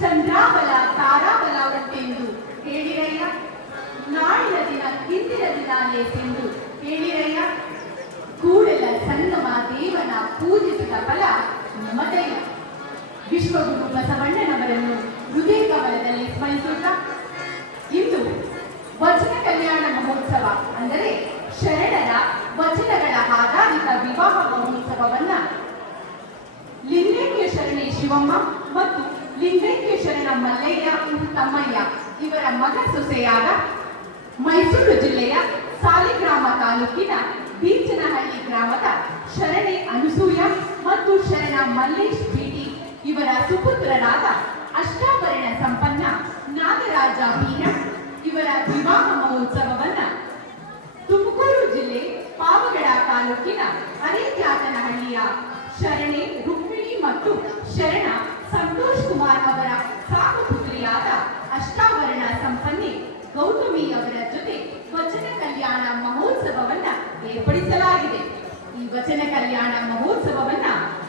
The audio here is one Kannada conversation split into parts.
ಚಂದ್ರಾಬಲ ತಾರಾಬಲ ಒಟ್ಟೆಂದು ಹೇಳಿರಯ್ಯ. ನಾಳಿನ ದಿನ ಇಂದಿನ ದಿನಾನೇ ಎಂದು ಹೇಳಿರಯ್ಯ. ಕೂಡಲ ಸಂಗಮ ದೇವನ ಪೂಜಿಸಿದ ಫಲ ನಮ್ಮದಯ್ಯ. ವಿಶ್ವಗುರು ಬಸವಣ್ಣನವರನ್ನು ಹೃದಯ ಕಮಲದಲ್ಲಿ ಸ್ಮರಿಸುತ್ತಾ ಇಂದು ವಚನ ಕಲ್ಯಾಣ ಮಹೋತ್ಸವ ಅಂದರೆ ಶರಣರ ವಚನಗಳ ಆಧಾರಿತ ವಿವಾಹ ಮಹೋತ್ಸವವನ್ನ ಲಿಂಗೈಕ್ಯ ಶರಣೆ ಶಿವಮ್ಮ ಮತ್ತು ಲಿಂಗೈಕ್ಯ ಶರಣ ಮಲ್ಲಯ್ಯ ತಮ್ಮಯ್ಯ ಇವರ ಮಗ ಸೊಸೆಯಾದ ಮೈಸೂರು ಜಿಲ್ಲೆಯ ಸಾಲಿಗ್ರಾಮ ತಾಲೂಕಿನ ಬೀಚನಹಳ್ಳಿ ಗ್ರಾಮದ ಶರಣೆ ಅನುಸೂಯ ಮತ್ತು ಶರಣ ಮಲ್ಲೇಶ್ ಭೇಟಿ ಇವರ ಸುಪುತ್ರರಾದ ಅಷ್ಟಾಭರಣ ಸಂಪನ್ನ ನಾಗರಾಜ ಬೀನ ಇವರ ವಿವಾಹ ಮಹೋತ್ಸವವನ್ನ ತುಮಕೂರು ಜಿಲ್ಲೆ ಪಾವಗಡ ತಾಲೂಕಿನ ಅರೇಕ್ಯಾತನಹಳ್ಳಿಯ ಶರಣೆ ರುಕ್ಮಿಣಿ ಮತ್ತು ಶರಣ ಸಂತೋಷ್ ಕುಮಾರ್ ಅವರ ಸಾಕುಪುತ್ರಿಯಾದ ಅಷ್ಟಾಭರಣ ಸಂಪನ್ನೆ ಗೌತಮಿ ಅವರ ಜೊತೆ ವಚನ ಕಲ್ಯಾಣ ಮಹೋತ್ಸವವನ್ನ ಏರ್ಪಡಿಸಲಾಗಿದೆ. ಈ ವಚನ ಕಲ್ಯಾಣ ಮಹೋತ್ಸವವನ್ನ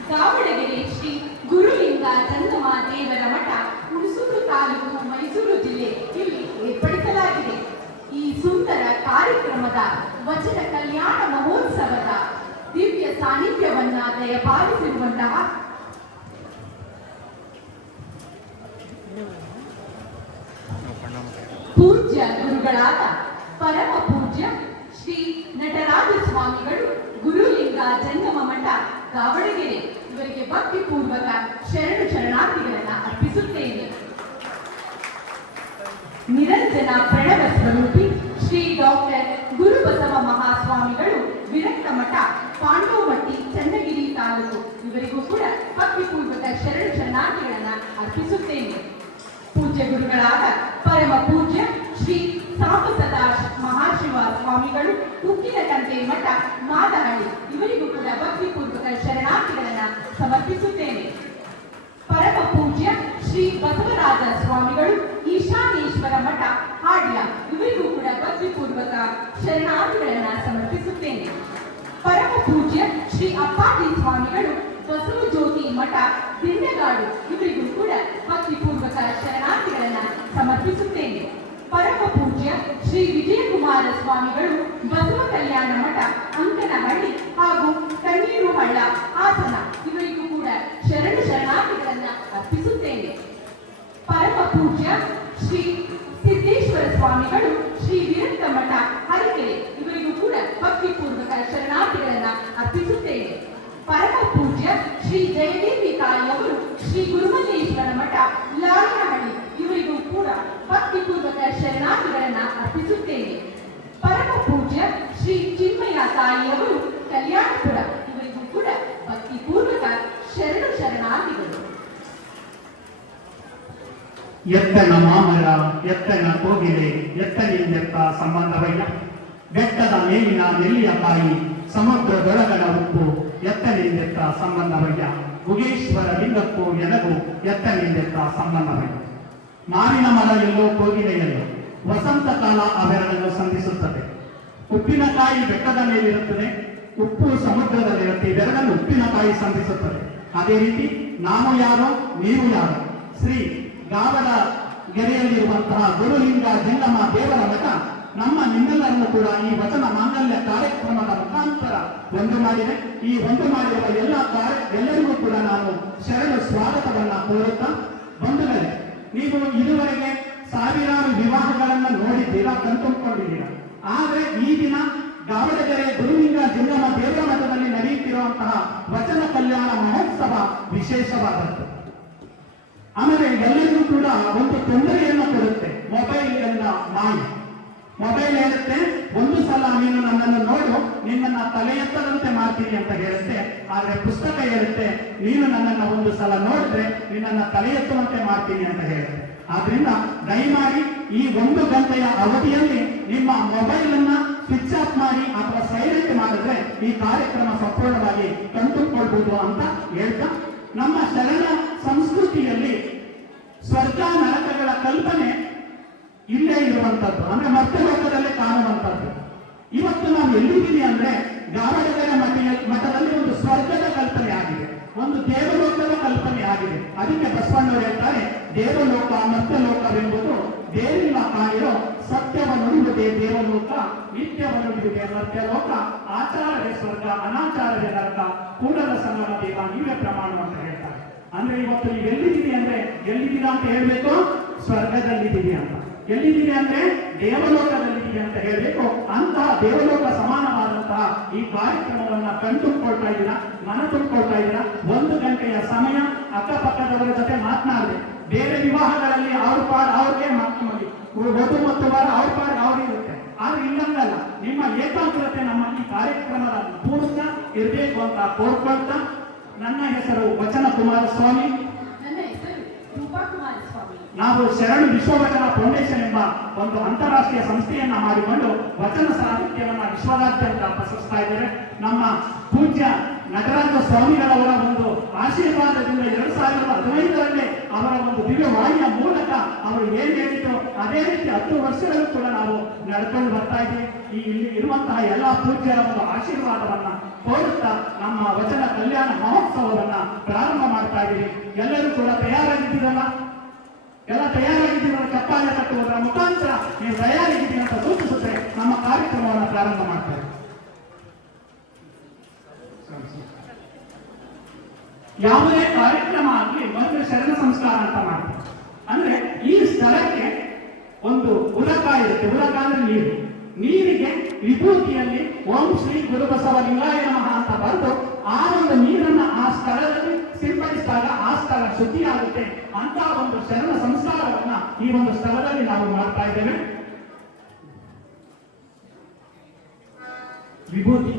ದಾವಣಗೆರೆ ಶ್ರೀ ಗುರುಲಿಂಗ ಜಂಗಮ ದೇವರ ಮಠ ಹುಣಸೂರು ತಾಲೂಕು ಮೈಸೂರು ಜಿಲ್ಲೆ ಇಲ್ಲಿ ಏರ್ಪಡಿಸಲಾಗಿದೆ. ಈ ಸುಂದರ ಕಾರ್ಯಕ್ರಮದ ವಚನ ಕಲ್ಯಾಣ ಮಹೋತ್ಸವದ ದಿವ್ಯ ಸಾನ್ನಿಧ್ಯವನ್ನ ದಯಪಾಲಿಸಿರುವಂತಹ ಪೂಜ್ಯ ಗುರುಗಳಾದ ಪರಮ ಪೂಜ್ಯ ಶ್ರೀ ನಟರಾಜ ಸ್ವಾಮಿಗಳು ಗುರುಲಿಂಗ ಜಂಗಮ ಮಠ ದಾವಣಗೆರೆ ಇವರಿಗೆ ಭಕ್ತಿಪೂರ್ವಕ ಶರಣಾರ್ಥಿಗಳನ್ನ ಅರ್ಪಿಸುತ್ತೇನೆ. ನಿರಂಜನ ಪ್ರಣವ ಸ್ವರೂಪಿ ಶ್ರೀ ಡಾಕ್ಟರ್ ಗುರುಬಸವ ಮಹಾಸ್ವಾಮಿಗಳು ವಿರಕ್ತ ಮಠ ಪಾಂಡವಮಟ್ಟಿ ಚನ್ನಗಿರಿ ತಾಲೂಕು ಇವರಿಗೂ ಕೂಡ ಭಕ್ತಿಪೂರ್ವಕ ಶರಣಾರ್ಥಿಗಳನ್ನ ಅರ್ಪಿಸುತ್ತೇನೆ. ಪೂಜ್ಯ ಗುರುಗಳಾದ ಪರಮ ಪೂಜ್ಯ ಶ್ರೀ ಸಾಂಬಸದಾ ಮಹಾಶಿವ ಸ್ವಾಮಿಗಳು ಉಕ್ಕಿನಕಂಟೆ ಮಠ ಮಾದಹಳ್ಳಿ ಇವರಿಗೂ ಕೂಡ ಭಕ್ತಿಪೂರ್ವಕ ಶರಣಾರ್ಥಿಗಳನ್ನ ಸಮರ್ಪಿಸುತ್ತೇನೆ. ಪರಮ ಪೂಜ್ಯ ಶ್ರೀ ಬಸವರಾಜ ಸ್ವಾಮಿಗಳು ಈಶಾನೇಶ್ವರ ಮಠ ಹಾಡ್ಯ ಇವರಿಗೂ ಕೂಡ ಭಕ್ತಿಪೂರ್ವಕ ಶರಣಾರ್ಥಿಗಳನ್ನ ಸಮರ್ಪಿಸುತ್ತೇನೆ. ಪರಮ ಪೂಜ್ಯ ಶ್ರೀ ಅಪ್ಪಾಜಿ ಸ್ವಾಮಿಗಳು ಬಸವಜ್ಯೋತಿ ಮಠ ದಿಂಡಗಾಡು ಇವರಿಗೂ ಕೂಡ ಭಕ್ತಿಪೂರ್ವಕ ಶರಣಾರ್ಥಿಗಳನ್ನ ಸಮರ್ಪಿಸುತ್ತೇನೆ. ಪರಮ ಪೂಜ್ಯ ಶ್ರೀ ವಿಜಯಕುಮಾರ ಸ್ವಾಮಿಗಳು ಬಸವ ಕಲ್ಯಾಣ ಮಠ ಅಂಕನಹಳ್ಳಿ ಹಾಗೂ ಕಣ್ಣೀರು ಹಳ್ಳ ಹಾಸನ ಇವರಿಗೂ ಕೂಡ ಶರಣಾರ್ಥಿಗಳನ್ನ ಅರ್ಪಿಸುತ್ತೇನೆ. ಪರಮ ಪೂಜ್ಯ ಶ್ರೀ ಸಿದ್ದೇಶ್ವರ ಸ್ವಾಮಿಗಳು ಶ್ರೀ ವಿರಕ್ತ ಮಠ ಹರಿಕೆರೆ ಇವರಿಗೂ ಕೂಡ ಭಕ್ತಿಪೂರ್ವಕ ಶರಣಾರ್ಥಿಗಳನ್ನ ಅರ್ಪಿಸುತ್ತೇನೆ. ಪರಮ ಪೂಜ್ಯ ಶ್ರೀ ಜಯದೇವಿ ತಾಯಿಯವರು ಶ್ರೀ ಗುರುಮಲ್ಲೇಶ್ವರ ಮಠ ಲಾಯನಹಳ್ಳಿ ಇವರಿಗೂ ಕೂಡ ಭಕ್ತಿಪೂರ್ವಕ ಶರಣಾರ್ಥಿಗಳನ್ನ ಅರ್ಪಿಸುತ್ತೇನೆ. ಪರಮ ಪೂಜ್ಯ ಶ್ರೀ ಚಿನ್ಮಯ ತಾಯಿಯವರು ಕಲ್ಯಾಣಪುರ ಇವರಿಗೂ ಕೂಡ ಭಕ್ತಿಪೂರ್ವಕ ಶರಣಾರ್ಥಿಗಳು. ಎತ್ತನ ಮಾಮರ ಎತ್ತನ ಕೋಗಿಲೆ ಎತ್ತನಿಂದೆತ್ತ ಸಂಬಂಧವಯ್ಯ. ಬೆಟ್ಟದ ಮೇಲಿನ ನೆಲ್ಲಿಯ ತಾಯಿ ಸಮುದ್ರದೊಳಗಡ ಉಪ್ಪು ಎತ್ತನಿಂದೆತ್ತ ಸಂಬಂಧವಯ್ಯ. ಗುಗೇಶ್ವರ ಲಿಂಗಕ್ಕೂ ಎಲಗು ಎತ್ತನಿಂದೆತ್ತ ಸಂಬಂಧವಯ್ಯ. ಮಾವಿನ ಮರ ಎಲ್ಲೋ ಕೋಗಿಲೆ ಎಲ್ಲೋ ವಸಂತ ಕಾಲ ಅವೆರಡನ್ನು ಸಂಧಿಸುತ್ತದೆ. ಉಪ್ಪಿನಕಾಯಿ ಬೆಟ್ಟದ ಮೇಲಿರುತ್ತದೆ, ಉಪ್ಪು ಸಮುದ್ರದಲ್ಲಿರುತ್ತೆ. ಇವೆರಡನ್ನು ಉಪ್ಪಿನಕಾಯಿ ಸಂಧಿಸುತ್ತದೆ. ಅದೇ ರೀತಿ ನಾನು ಯಾರೋ ನೀವು ಯಾರೋ ಶ್ರೀ ಗಾವಡ ಗೆರೆಯಲ್ಲಿರುವಂತಹ ಗುರುಲಿಂಗ ಜಂಗಮ ದೇವರ ಮಠ ನಮ್ಮ ನಿಮ್ಮೆಲ್ಲರನ್ನು ಕೂಡ ಈ ವಚನ ಮಾಂಗಲ್ಯ ಕಾರ್ಯಕ್ರಮದ ಮುಖಾಂತರ ಒಂದು ಮಾಡಿದೆ. ಈ ಒಂದು ಮಾಡಿರುವ ಎಲ್ಲರಿಗೂ ಕೂಡ ನಾನು ಶರಣ ಸ್ವಾಗತವನ್ನ ಕೋರುತ್ತಾ, ಬಂಧುಗಳೇ, ನೀವು ಇದುವರೆಗೆ ಸಾವಿರಾರು ವಿವಾಹಗಳನ್ನು ನೋಡಿದ್ದೀರಾ, ಕಣ್ತುಂಬಿಕೊಂಡಿದ್ದೀರಾ. ಆದರೆ ಈ ದಿನ ದಾವಣಗೆರೆ ಗುರುಲಿಂಗ ಜಂಗಮ ದೇವರ ಮಠದಲ್ಲಿ ನಡೆಯುತ್ತಿರುವಂತಹ ವಚನ ಕಲ್ಯಾಣ ಮಹೋತ್ಸವ ವಿಶೇಷವಾದದ್ದು. ಆಮೇಲೆ ಎಲ್ಲರಿಗೂ ಕೂಡ ಒಂದು ತೊಂದರೆಯನ್ನು ಕೊಡುತ್ತೆ. ಮೊಬೈಲ್ ಎಲ್ಲ ಮಾಯಿ. ಮೊಬೈಲ್ ಹೇಳುತ್ತೆ, ಒಂದು ಸಲ ನೀನು ನನ್ನನ್ನು ನೋಡು, ನಿನ್ನನ್ನ ತಲೆ ಎತ್ತದಂತೆ ಮಾಡ್ತೀನಿ ಅಂತ ಹೇಳುತ್ತೆ. ಆದ್ರೆ ಪುಸ್ತಕ ಹೇಳುತ್ತೆ, ನೀನು ನನ್ನನ್ನು ಒಂದು ಸಲ ನೋಡಿದ್ರೆ ನಿನ್ನನ್ನ ತಲೆ ಎತ್ತುವಂತೆ ಮಾಡ್ತೀನಿ ಅಂತ ಹೇಳುತ್ತೆ. ಆದ್ರಿಂದ ದಯಮಾಡಿ ಈ 1 ಗಂಟೆಯ ಅವಧಿಯಲ್ಲಿ ನಿಮ್ಮ ಮೊಬೈಲ್ ಅನ್ನ ಸ್ವಿಚ್ ಆಫ್ ಮಾಡಿ ಅಥವಾ ಸೈಲೆಂಟ್ ಮಾಡಿದ್ರೆ ಈ ಕಾರ್ಯಕ್ರಮ ಸಂಪೂರ್ಣವಾಗಿ ಕಂಡುಕೊಳ್ಬಹುದು ಅಂತ ಹೇಳ್ತಾ, ನಮ್ಮ ಶರಣ ಸಂಸ್ಕೃತಿಯಲ್ಲಿ ಸ್ವರ್ಗ ನರಕಗಳ ಕಲ್ಪನೆ ಇಲ್ಲೇ ಇರುವಂತದ್ದು, ಅಂದ್ರೆ ಮಧ್ಯಲೋಕದಲ್ಲೇ ಕಾಣುವಂತದ್ದು. ಇವತ್ತು ನಾವು ಎಲ್ಲಿದ್ದೀವಿ ಅಂದ್ರೆ ದಾವಣಗೆರೆ ಮಠದಲ್ಲಿ ಒಂದು ಸ್ವರ್ಗದ ಕಲ್ಪನೆ ಆಗಿದೆ, ಒಂದು ದೇವಲೋಕದ ಕಲ್ಪನೆ ಆಗಿದೆ. ಅದಕ್ಕೆ ಬಸವಣ್ಣವರು ಹೇಳ್ತಾರೆ, ದೇವಲೋಕ ಮರ್ತ್ಯಲೋಕವೆಂಬುದು ಬೇರಿಲ್ಲ ಕಾಣಿರೋ ಸತ್ಯವನ್ನು ನುಡಿಯುವುದೇ ದೇವಲೋಕ, ನಿತ್ಯವನ್ನು ನುಡಿಯುವುದೇ ಮರ್ತ್ಯಲೋಕ, ಆಚಾರವೇ ಸ್ವರ್ಗ ಅನಾಚಾರವೇ ನರಕ, ಕೂಡಲ ಸಂಗಮ ದೇವ ನೀವೇ ಪ್ರಮಾಣ ಅಂತ ಹೇಳ್ತಾರೆ. ಅಂದ್ರೆ ಇವತ್ತು ನೀವು ಎಲ್ಲಿದ್ದೀರಿ ಅಂದ್ರೆ ಎಲ್ಲಿದ್ದೀರಾ ಅಂತ ಹೇಳ್ಬೇಕು, ಸ್ವರ್ಗದಲ್ಲಿದ್ದೀರಿ ಅಂತ. ಎಲ್ಲಿದ್ದೀರಿ ಅಂದ್ರೆ ದೇವಲೋಕದಲ್ಲಿದ್ದೀರಿ ಅಂತ ಹೇಳ್ಬೇಕು. ಅಂತಹ ದೇವಲೋಕ ಸಮಾನವಾದಂತಹ ಈ ಕಾರ್ಯಕ್ರಮವನ್ನ ಕಣ್ತುಕೊಳ್ತಾ ಇದ್ದೀರಾ, ಮನ ತುಂಬಿಕೊಳ್ತಾ ಇದ್ದೀರಾ. 1 ಗಂಟೆಯ ಸಮಯ ಅಕ್ಕಪಕ್ಕದವರ ಜೊತೆ ಮಾತನಾಡಿದೆ. ಬೇರೆ ವಿವಾಹಗಳಲ್ಲಿ ಅವ್ರ ಪಾಡ್ ಅವ್ರಿಗೆ ವಧು ಮತ್ತು ವರ ಅವ್ರ ಪಾಡ್ ಅವ್ರಿರುತ್ತೆ. ಆದ್ರೆ ಇಲ್ಲಂಗಲ್ಲ, ನಿಮ್ಮ ಏಕಾಗ್ರತೆ ನಮ್ಮ ಈ ಕಾರ್ಯಕ್ರಮದ ಪೂರ್ಣ ಇರಬೇಕು ಅಂತ ಕೋರ್ಕೊಳ್ತಾ, ನನ್ನ ಹೆಸರು ವಚನ ಕುಮಾರಸ್ವಾಮಿ. ನನ್ನ ಹೆಸರು ರೂಪಾ ಕುಮಾರಸ್ವಾಮಿ. ನಾವು ಶರಣ ವಿಶ್ವವಚನ ಫೌಂಡೇಶನ್ ಎಂಬ ಒಂದು ಅಂತಾರಾಷ್ಟ್ರೀಯ ಸಂಸ್ಥೆಯನ್ನ ಮಾಡಿಕೊಂಡು ವಚನ ಸಾಹಿತ್ಯವನ್ನ ವಿಶ್ವದಾದ್ಯಂತ ಪಸರಿಸ್ತಾ ಇದ್ದಾರೆ. ನಮ್ಮ ಪೂಜ್ಯ ನಟರಾಜ ಸ್ವಾಮಿಗಳವರ ಒಂದು ಆಶೀರ್ವಾದದಿಂದ 2015ರಲ್ಲಿ ಅವರ ಒಂದು ದಿವ್ಯವಾಣಿಯ ಮೂಲಕ ಅವರು ಏನ್ ಹೇಳಿದ್ರು ಅದೇ ರೀತಿ 10 ವರ್ಷಗಳು ಕೂಡ ನಾವು ನಡ್ಕೊಂಡು ಬರ್ತಾ ಇದ್ದೀವಿ. ಇಲ್ಲಿ ಇರುವಂತಹ ಎಲ್ಲಾ ಪೂಜ್ಯರ ಒಂದು ಆಶೀರ್ವಾದವನ್ನ ಕೋರುತ್ತಾ ನಮ್ಮ ವಚನ ಕಲ್ಯಾಣ ಮಹೋತ್ಸವವನ್ನ ಪ್ರಾರಂಭ ಮಾಡ್ತಾ ಇದ್ದೀವಿ. ಎಲ್ಲರೂ ಕೂಡ ತಯಾರಾಗಿದ್ದೀರಲ್ಲ, ಎಲ್ಲ ತಯಾರಾಗಿದ್ದೀರ, ಚಪ್ಪಾಳೆ ಕಟ್ಟುವುದರ ಮುಖಾಂತರ ನೀವು ತಯಾರಾಗಿದ್ದೀರಿ ಅಂತ ಸೂಚಿಸುತ್ತೆ ನಮ್ಮ ಕಾರ್ಯಕ್ರಮವನ್ನು ಪ್ರಾರಂಭ ಮಾಡ್ತಾರೆ. ಯಾವುದೇ ಕಾರ್ಯಕ್ರಮ ಆಗಲಿ ಮೊದಲು ಶರಣ ಸಂಸ್ಕಾರ ಅಂತ ಮಾಡ್ತಾರೆ. ಅಂದ್ರೆ ಈ ಸ್ಥಳಕ್ಕೆ ಒಂದು ಉಲಕ ಇರುತ್ತೆ. ಉಲಕ ಅಂದ್ರೆ ನೀರು. ನೀರಿಗೆ ವಿಭೂತಿಯಲ್ಲಿ ಓಂ ಶ್ರೀ ಗುರುಬಸವ ಲಿಂಗಾಯ ನಮಃ ಅಂತ ಬರೆದು ಆ ಒಂದು ನೀರನ್ನ ಆ ಸ್ಥಳದಲ್ಲಿ ಸಿಂಪಡಿಸಿದಾಗ ಆ ಸ್ಥಳ ಶುದ್ಧಿಯಾಗುತ್ತೆ ಅಂತ ಒಂದು ಶರಣ ಸಂಸ್ಕಾರವನ್ನ ಈ ಒಂದು ಸ್ಥಳದಲ್ಲಿ ನಾವು ಮಾಡ್ತಾ ಇದ್ದೇವೆ. ವಿಭೂತಿ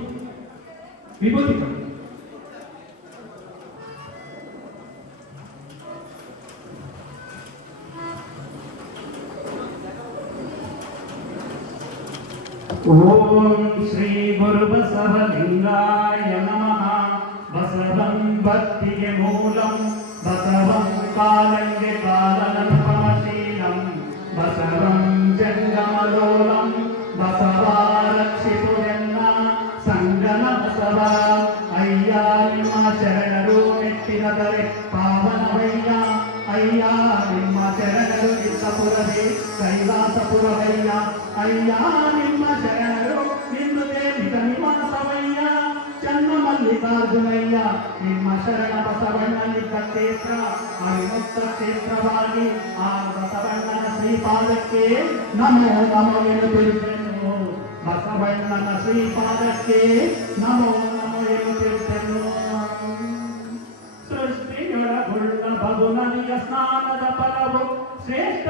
ಓಂ ಶ್ರೀ ಗುರುಬಸವ ಲಿಂಗಾಯ ನಮಃ. ಬಸವಂ ಭಕ್ತಿಗೆ ಮೂಲಂ, ಬಸವಂ ಕಾಲಂಗೆ ಕಾಲನಪಮಶೀಲಂ, ಬಸವಂ ಜಂಗಮಲೋಲಂ, ಬಸವ ರಕ್ಷಿಸುವೆನ್ನ ಸಂಗನ ಬಸವ. ಅಯ್ಯ ನಿಮ್ಮ ಶರಣರು ಮೆಟ್ಟಿದರೆ ಪಾವನವಯ್ಯ, ಅಯ್ಯ ನಿಮ್ಮ ಶರಣರು ಇಷ್ಟಪುರವೇ ಕೈಲಾಸಪುರವಯ್ಯ, ಅಯ್ಯ ನಿಮ್ಮ ಶರಣರು ನಿಮ್ಮದೇ ನಿಜ ನಿವಾಸವಯ್ಯ, ಚನ್ನ ಮಲ್ಲಿಕಾರ್ಜುನಯ್ಯ ನಿಮ್ಮ ಶರಣ ಬಸವಣ್ಣನಿದ್ದ ಕ್ಷೇತ್ರ ಅವಿಮುಕ್ತ ಕ್ಷೇತ್ರವಾಗಿ ಆ ಬಸವಣ್ಣನ ಶ್ರೀಪಾದಕ್ಕೆ ನಮೋ ನಮೋ ಎನ್ನುತ್ತಿರುತ್ತೇನು, ಬಸವಣ್ಣನ ಶ್ರೀಪಾದಕ್ಕೆ ನಮೋ ನಮೋ ಎನ್ನುತ್ತಿರುತ್ತೇನು. ಸೃಷ್ಟಿಯೊಳಗುಳ್ಳ ಬಹುನದಿಯ ಸ್ನಾನದ ಫಲವು ಶ್ರೇಷ್ಠ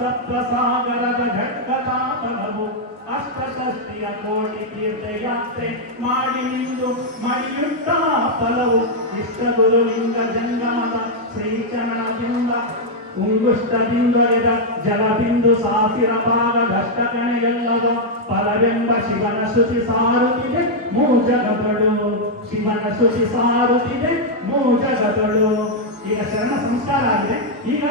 ಸತ್ವ ಸಾಗರದ ಘಟ್ಕತಾ ಫಲವು, ಅಷ್ಟಷಷ್ಟಿಯ ಕೋಟಿ ತೀರ್ಥಯಾತ್ರೆ ಮಾಡಿ ನಿಂದು ಮಡಿಯುಟ್ಟ ಫಲವು, ಇಷ್ಟ ಗುರುಲಿಂಗ ಜಂಗಮದ ಶ್ರೀಚರಣದಿಂದ ಉಂಗುಷ್ಟದಿಂದೊಳೆದ ಜಲಬಿಂದು ಸಾಸಿರ ಪಾದಷ್ಟಕಣೆಯಲ್ಲವೋ ಫಲವೆಂಬ ಶಿವನ ಶ್ರುತಿ ಸಾರುತ್ತಿದೆ ಮೂಜಗದಳು, ಶಿವನ ಶ್ರುತಿ ಸಾರುತ್ತಿದೆ ಮೂಜಗದಳು. ಈಗ ಶರಣ ಸಂಸ್ಕಾರ ಆಗಿದೆ. ಈಗ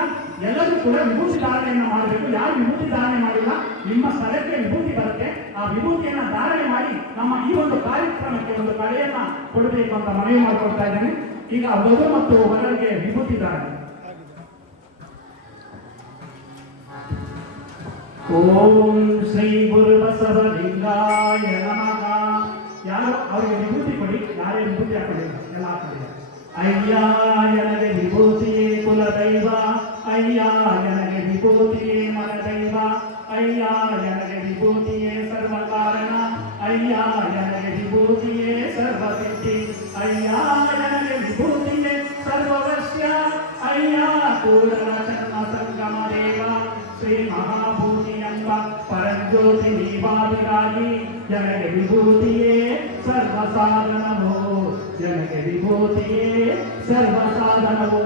ಎಲ್ಲರೂ ಕೂಡ ವಿಭೂತಿ ಧಾರಣೆಯನ್ನ ಮಾಡಬೇಕು. ಯಾರು ವಿಭೂತಿ ಧಾರಣೆ ಮಾಡಿಲ್ಲ ನಿಮ್ಮ ಸ್ಥಳಕ್ಕೆ ವಿಭೂತಿ ಬರುತ್ತೆ. ಆ ವಿಭೂತಿಯನ್ನ ಧಾರಣೆ ಮಾಡಿ ನಮ್ಮ ಈ ಒಂದು ಕಾರ್ಯಕ್ರಮಕ್ಕೆ ಒಂದು ಕಳೆಯನ್ನ ಕೊಡಬೇಕು ಅಂತ ಮನವಿ ಮಾಡಿಕೊಳ್ತಾ ಇದ್ದೇನೆ. ಈಗ ವಧು ಮತ್ತು ವರರಿಗೆ ವಿಭೂತಿ ಧಾರಣೆ. ಓಂ ಶ್ರೀ ಗುರುಬಸವ ಲಿಂಗಾಯ ನಮಃ. ಯಾರು ಅವರಿಗೆ ವಿಭೂತಿ ಕೊಡಿ, ಯಾರೇ ವಿಭೂತಿ ಹಾಕೊಳ್ಳಿ, ಎಲ್ಲ ಹಾಕೊಳ್ಳಿ. ಅಯ್ಯ ನನಗೆ ವಿಭೂತಿಯೇ ಕುಲದೈವ, ಅಯ್ಯ ನನಗೆ ವಿಭೂತಿಯೇ ಮನದೈವ, ಅಯ್ಯ ನನಗೆ ವಿಭೂತಿಯೇ ಸರ್ವ ಕಾರಣ, ಅಯ್ಯ ನನಗೆ ವಿಭೂತಿಯೇ ಸರ್ವಸಿದ್ಧಿ, ಅಯ್ಯ ನನಗೆ ವಿಭೂತಿಯೇ ಸರ್ವವಶ್ಯ, ಅಯ್ಯ ಕೂಡಲ ಜನ್ಮ ಸಂಗಮ ದೇವ ಶ್ರೀ ಮಹಾಭೂತಿ ಎಂಬ ಪರಂಜ್ಯೋತಿ ನೀವಾದಿರಾಗಿ ನನಗೆ ವಿಭೂತಿಯೇ ಸರ್ವ ಸಾಧನವು, ನನಗೆ ವಿಭೂತಿಯೇ ಸರ್ವ ಸಾಧನವು.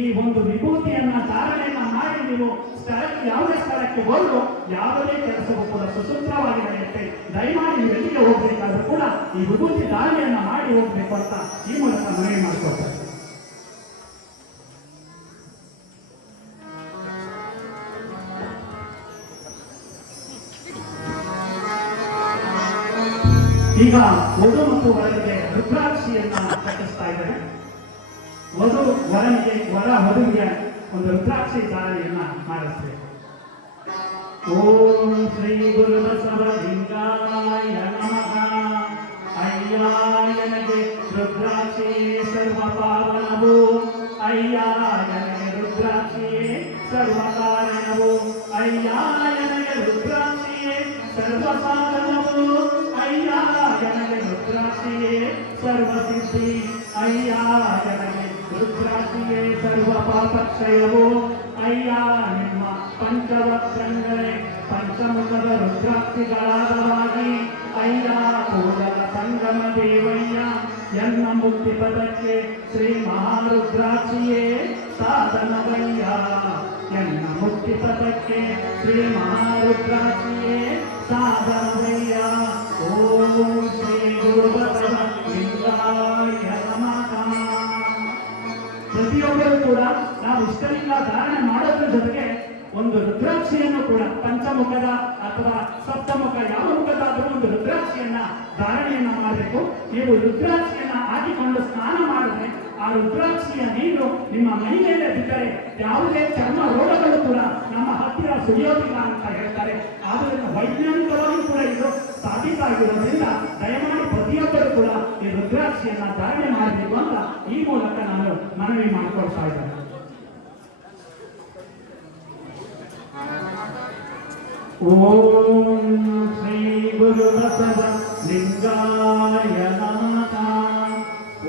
ಈ ಒಂದು ವಿಭೂತಿಯನ್ನ ಧಾರಣೆಯನ್ನ ಮಾಡಿ ನೀವು ಸ್ಥಳಕ್ಕೆ ಯಾವುದೇ ಸ್ಥಳಕ್ಕೆ ಹೋದ್ರು ಯಾವುದೇ ಕೆಲಸವೂ ಕೂಡ ಸುಸೂತ್ರವಾಗಿ ನಡೆಯುತ್ತೆ. ದಯಮಾಡಿ ನೀವು ಎಲ್ಲಿಗೆ ಹೋಗ್ಬೇಕಾದ್ರೂ ಕೂಡ ಈ ವಿಭೂತಿ ಧಾರಣೆಯನ್ನ ಮಾಡಿ ಹೋಗ್ಬೇಕು ಅಂತ ಈ ಮೂಲಕ ಮನವಿ ಮಾಡಿಕೊಳ್ತಾರೆ. ಈಗ ವಧು ಮತ್ತು ವರನಿಗೆ ರುದ್ರಾಕ್ಷಿಯನ್ನ ಕಟ್ಟಿಸ್ತಾ ಇದ್ದಾರೆ. ವಧು ವರನಿಗೆ, ವರ ವಧುವಿಗೆ ಒಂದು ರುದ್ರಾಕ್ಷಿ ಧಾರಣೆಯನ್ನ ಮಾಡಿಸ್ಬೇಕು. ಓಂ ಶ್ರೀ ಗುರು ಬಸವಲಿಂಗಾಯ ನಮಃ. ಅಯ್ಯ ನನಗೆ ರುದ್ರಾಕ್ಷಿ ಸರ್ವ ಪಾವನವು, ಅಯ್ಯ ನನಗೆ ರುದ್ರಾಕ್ಷಿಯೇ ಸರ್ವ ಕಾರಣವು, ಅಯ್ಯ ನನಗೆ ರುದ್ರಾಕ್ಷಿಯೇ ಸರ್ವ ಸಾಧನವು, ಅಯ್ಯ ನನಗೆ ರುದ್ರಾಕ್ಷಿಯೇ ಸರ್ವ ಸಿದ್ಧಿ, ಅಯ್ಯ ನನಗೆ ರುದ್ರಾಕ್ಷಿಯೇ ಸರ್ವ ಪಾಪಕ್ಷಯವು, ಅಯ್ಯ ನಿಮ್ಮ ಪಂಚವಕ್ರಂಗಳೇ ಪಂಚಮುಖದ ರುದ್ರಾಕ್ಷಿಗಳಾದವಾಗಿ, ಅಯ್ಯ ಕೂಡಲ ಸಂಗಮ ದೇವಯ್ಯ ಎನ್ನ ಮುಕ್ತಿ ಪದಕ್ಕೆ ಶ್ರೀ ಮಹಾರುದ್ರಾಕ್ಷಿಯೇ ಸಾಧನವಯ್ಯ, ಎನ್ನ ಮುಕ್ತಿ ಪದಕ್ಕೆ ಶ್ರೀ ಮಹಾರುದ್ರಾಕ್ಷಿಯೇ ಸಾಧನವಯ್ಯ. ಓಂ ಶ್ರೀ ಗುರು ಬಸವಲಿಂಗಾಯ ನಮಃ. ಪ್ರತಿಯೊಬ್ಬರು ಕೂಡ ನಾವು ಇಷ್ಟಲಿಂಗ ಧಾರಣೆ ಮಾಡೋದ್ರ ಜೊತೆಗೆ ಒಂದು ರುದ್ರಾಕ್ಷಿಯನ್ನು ಕೂಡ ಪಂಚಮುಖದ ಅಥವಾ ಸಪ್ತಮುಖ ಯಾವ ಮುಖದಾದರೂ ಒಂದು ರುದ್ರಾಕ್ಷಿಯನ್ನ ಧಾರಣೆಯನ್ನ ಮಾಡಬೇಕು. ನೀವು ರುದ್ರಾಕ್ಷಿಯನ್ನ ಹಾಕಿಕೊಂಡು ಸ್ನಾನ ಮಾಡಿದ್ರೆ ಆ ರುದ್ರಾಕ್ಷಿಯ ನೀರು ನಿಮ್ಮ ಮೈ ಮೇಲೆ ಬಿದ್ದರೆ ಯಾವುದೇ ಚರ್ಮ ರೋಗಗಳು ಕೂಡ ನಮ್ಮ ಹತ್ತಿರ ಸುಳಿಯೋದಿಲ್ಲ ಅಂತ ಹೇಳ್ತಾರೆ. ಆದ್ದರಿಂದ ವೈಜ್ಞಾನಿಕವಾಗಿ ಕೂಡ ಇದು ಸಾಬೀತಾಗಿರೋದ್ರಿಂದ ದಯಮಾಡಿ ಪ್ರತಿಯೊಬ್ಬರು ಕೂಡ ಈ ರುದ್ರಾಕ್ಷಿಯನ್ನ ಧಾರಣೆ ಮಾಡಬೇಕು ಅಂತ ಈ ಮೂಲಕ ನಾನು ಮನವಿ ಮಾಡಿಕೊಳ್ತಾ ಇದ್ದೇನೆ. ಓಂ ಶ್ರೀ ಗುರು ಬಸವಲಿಂಗಾಯ ನಮಃ.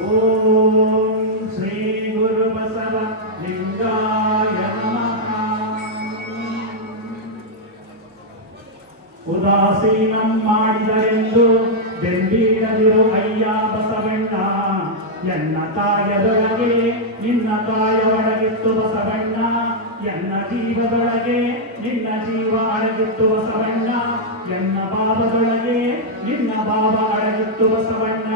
ಓಂ ಶ್ರೀ ಗುರು ಬಸವಲಿಂಗಾಯ ನಮಃ. ಉದಾಸೀನಂ ಮಾಡಿದರೆಂದು ಬೆಂಬೀರದಿರು ಅಯ್ಯ ಬಸವಣ್ಣ, ಎನ್ನ ಕಾಯದೊಳಗೆ ನಿನ್ನ ಕಾಯ ಒಳಗಿತ್ತು ಬಸವಣ್ಣ, ಎನ್ನ ಜೀವದೊಳಗೆ ನಿನ್ನ ಜೀವ ಅಡಗಿತ್ತು ಬಸವಣ್ಣ, ಎನ್ನ ಭಾವದೊಳಗೆ ನಿನ್ನ ಭಾವ ಅಡಗಿತ್ತು ಬಸವಣ್ಣ,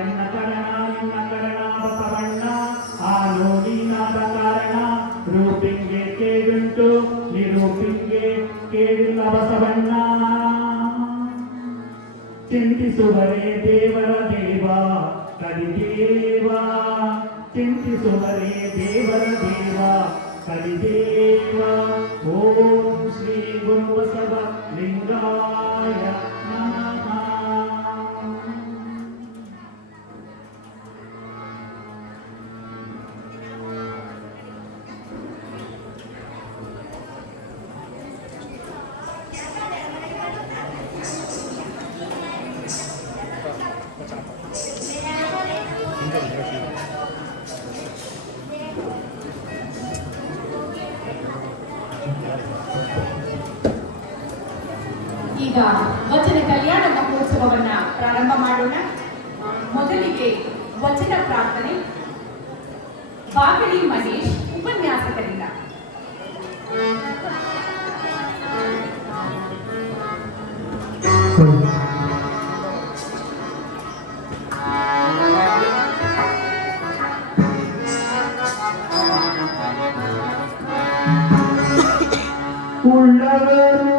ಎನ್ನ ಕರಣ ನಿನ್ನ ಕರಣ ಬಸವಣ್ಣ, ಹಾಲು ನೀನಾದ ಕಾರಣ ರೂಪಿಂಗೆ ಕೇಳುಂಟು ನಿರೂಪಿಂಗೆ ಕೇಳಿಲ್ಲ ಬಸವಣ್ಣ. ಚಿಂತಿಸುವರೇ ದೇವರ ದೇವ ಕಲಿದೇವ, ಚಿಂತಿಸುವರೇ ದೇವರ ದೇವ ಕಲಿದೇವ. ಓಂ ಶ್ರೀ ಗುರು ಬಸವಲಿಂಗಾಯ ನಮಃ. ಈಗ ವಚನ ಕಲ್ಯಾಣ ಮಹೋತ್ಸವವನ್ನ ಪ್ರಾರಂಭ ಮಾಡೋಣ. ಮೊದಲಿಗೆ ವಚನ ಪ್ರಾರ್ಥನೆ ಬಾಗಳಿ ಮಹೇಶ್ ಉಪನ್ಯಾಸಕರಿಂದ. ಉಳ್ಳವರು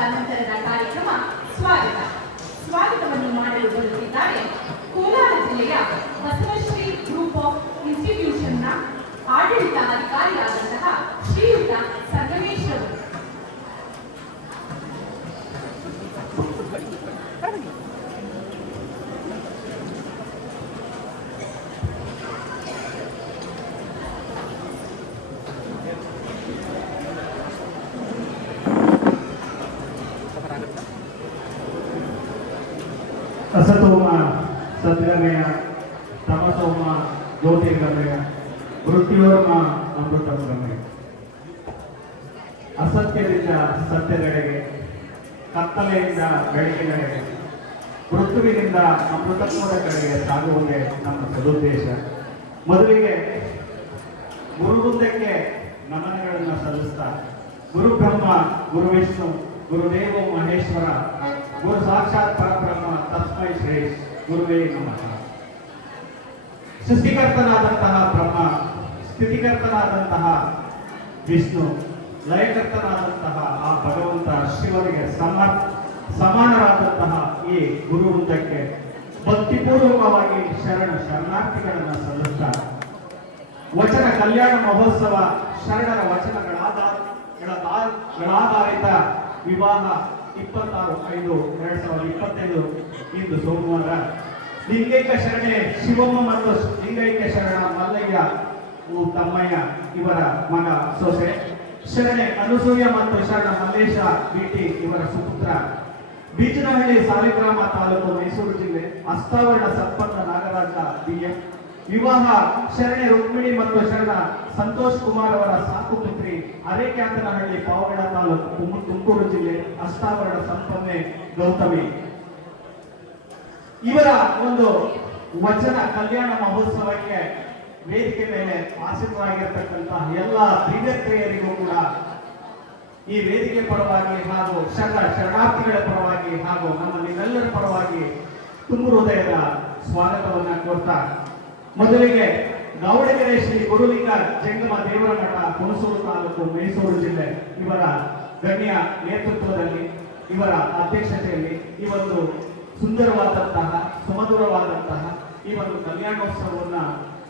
ನಂತರದ ಕಾರ್ಯಕ್ರಮ ಸ್ವಾಗತ. ಸ್ವಾಗತವನ್ನು ಮಾಡಲು ಬರುತ್ತಿದ್ದಾರೆ ಕೋಲಾರ ಜಿಲ್ಲೆಯ ಬಸವಶ್ರೀ ಗ್ರೂಪ್ ಆಫ್ ಇನ್ಸ್ಟಿಟ್ಯೂಷನ್ನ ಆಡಳಿತ ಅಧಿಕಾರಿಯಾದಂತಹ ಶ್ರೀಯುತ ಸಂಗಮೇಶ್ ಅವರು. असतोम सद्गमय तमसोम ज्योतिर्गमय ಮೃತ್ಯೋರ್ಮ ಅಮೃತಂ ಗಮಯ. ಅಸತ್ಯದಿಂದ ಸತ್ಯದೆಡೆಗೆ, ಕತ್ತಲೆಯಿಂದ ಬೆಳಕಿನೆಡೆಗೆ, ಮೃತ್ಯುವಿನಿಂದ ಅಮೃತತ್ವದ ಕಡೆಗೆ ಸಾಗುವುದೇ ನಮ್ಮ ಸದುದ್ದೇಶ. ಮೊದಲಿಗೆ ಗುರುವೃಂದಕ್ಕೆ ನಮನಗಳನ್ನು ಸಲ್ಲಿಸ್ತಾ, ಗುರು ಬ್ರಹ್ಮ, ಗುರು ವಿಷ್ಣು, ಗುರುದೇವೋ ಮಹೇಶ್ವರ, ಗುರು ಸಾಕ್ಷಾತ್ ಪರಬ್ರಹ್ಮ ತಸ್ಮೈ ಶ್ರೀ ಗುರುವೇ ನಮಃ. ಸೃಷ್ಟಿಕರ್ತನಾದಂತಹ ಬ್ರಹ್ಮ, ಸ್ಥಿತಿಕರ್ತನಾದಂತಹ ವಿಷ್ಣು, ಲಯಕರ್ತನಾದಂತಹ ಆ ಭಗವಂತ ಶಿವನಿಗೆ ಸಮಾನರಾದಂತಹ ಈ ಗುರುವೃಂದಕ್ಕೆ ಭಕ್ತಿಪೂರ್ವಕವಾಗಿ ಶರಣಾರ್ಥಿಗಳನ್ನು ಸಲ್ಲಿಸ್ತಾ, ವಚನ ಕಲ್ಯಾಣ ಮಹೋತ್ಸವ ಶರಣರ ವಚನಗಳಾಧಾರಿತ ವಿವಾಹ 26/5/2025 ಇಂದು ಸೋಮವಾರ ಲಿಂಗೈಕ್ಯ ಶರಣೆ ಶಿವಮ್ಮ ಮತ್ತು ಲಿಂಗೈಕ್ಯ ಶರಣ ಮಲ್ಲಯ್ಯ ತಮ್ಮಯ್ಯ ಇವರ ಮಗ ಸೊಸೆ, ಶರಣೆ ಅನುಸೂಯ ಮತ್ತು ಶರಣ ಮಲ್ಲೇಶ ಬಿಟಿ ಇವರ ಸುಪುತ್ರ, ಬೀಚನಹಳ್ಳಿ ಸಾಲಿಗ್ರಾಮ ತಾಲೂಕು ಮೈಸೂರು ಜಿಲ್ಲೆ ಅಸ್ತಾವರಣ ಸಂಪನ್ನ ನಾಗರಾಜ ಬಿಎಂ ವಿವಾಹ ಶರಣೆ ರುಕ್ಮಿಣಿ ಮತ್ತು ಶರಣ ಸಂತೋಷ್ ಕುಮಾರ್ ಅವರ ಸಾಕು ಪುತ್ರಿ ಅರೇಕ್ಯಾಂತನಹಳ್ಳಿ ಪಾವಗಡ ತಾಲೂಕು ತುಮಕೂರು ಜಿಲ್ಲೆ ಅಸ್ತಾವರಣ ಸಂಪನ್ನೆ ಗೌತಮಿ. ಇವರ ಒಂದು ವಚನ ಕಲ್ಯಾಣ ಮಹೋತ್ಸವಕ್ಕೆ ವೇದಿಕೆ ಮೇಲೆ ಆಸೀನರಾಗಿರ್ತಕ್ಕಂತಹ ಎಲ್ಲ ದಿವ್ಯಕ್ರಿಯರಿಗೂ ಕೂಡ ಈ ವೇದಿಕೆ ಪರವಾಗಿ ಹಾಗೂ ಶರಣಾರ್ಥಿಗಳ ಪರವಾಗಿ ಹಾಗೂ ನಮ್ಮ ನಿಮ್ಮೆಲ್ಲರ ಪರವಾಗಿ ತುಂಬ ಹೃದಯದ ಸ್ವಾಗತವನ್ನ ಕೋರ್ತಾ, ಮೊದಲಿಗೆ ದಾವಣಗೆರೆ ಶ್ರೀ ಗುರುಲಿಂಗ ಜಂಗಮ ದೇವರ ಮಠ ಹುಣಸೂರು ತಾಲೂಕು ಮೈಸೂರು ಜಿಲ್ಲೆ ಇವರ ಗಣ್ಯ ನೇತೃತ್ವದಲ್ಲಿ, ಇವರ ಅಧ್ಯಕ್ಷತೆಯಲ್ಲಿ ಈ ಒಂದು ಸುಂದರವಾದಂತಹ ಸುಮಧುರವಾದಂತಹ ಈ ಒಂದು ಕಲ್ಯಾಣೋತ್ಸವವನ್ನ